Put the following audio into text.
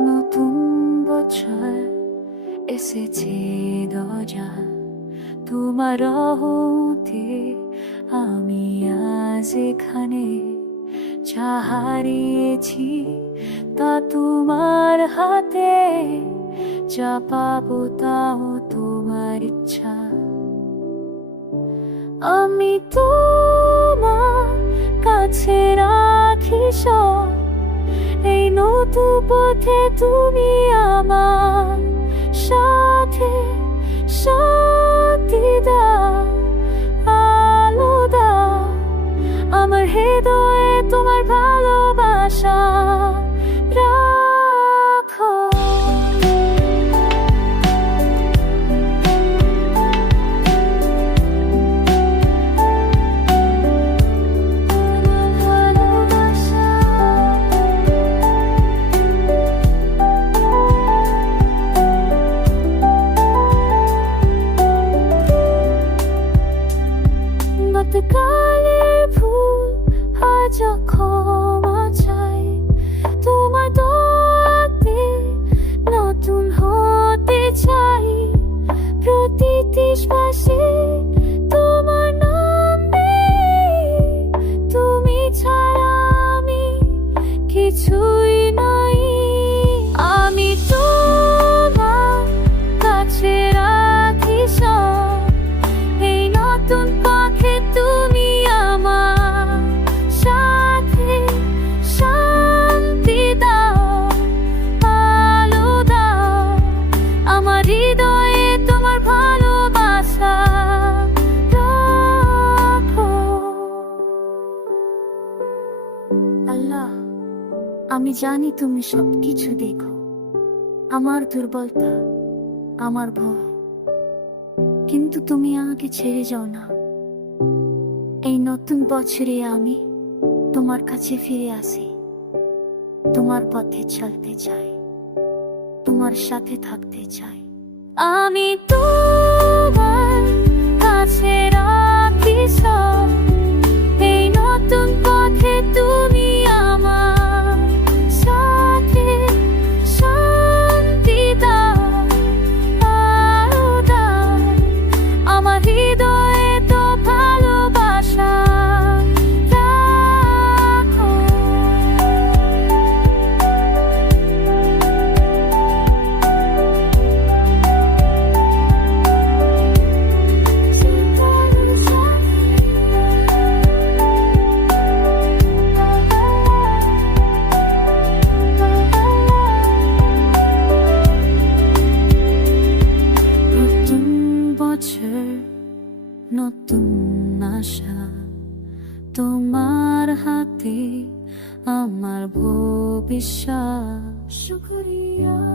নতুন বছর এসেছে দরজা। তোমার হতে আমি আজ এখানে। যা হারিয়েছি তা তোমার হাতে। যা পাবো তাও তোমার ইচ্ছা। আমি তোমার কাছে রাখি সব। এই নতুন পথে তুমি আমার সাথে শান্তি দাও দাও। আমার হৃদয়ে তোমার ভালোবাসা গতকালের ভুল, আজ ক্ষমা চাই। তোমার হতে চাই। প্রতিটি শ্বাসে তোমার নাম তুমি ছাড়া আমি কিছুই আমি জানি তুমি সবকিছু দেখো। আমার দুর্বলতা, আমার ভয়। কিন্তু তুমি আমাকে ছেড়ে যাও না। এই নতুন বছরে আমি তোমার কাছে ফিরে আসি। তোমার পথে চলতে চাই। তোমার সাথে থাকতে চাই। আমি তোমার নতুন আশা তোমার হাতে আমার ভবিষ্যৎ। শুক্রিয়া।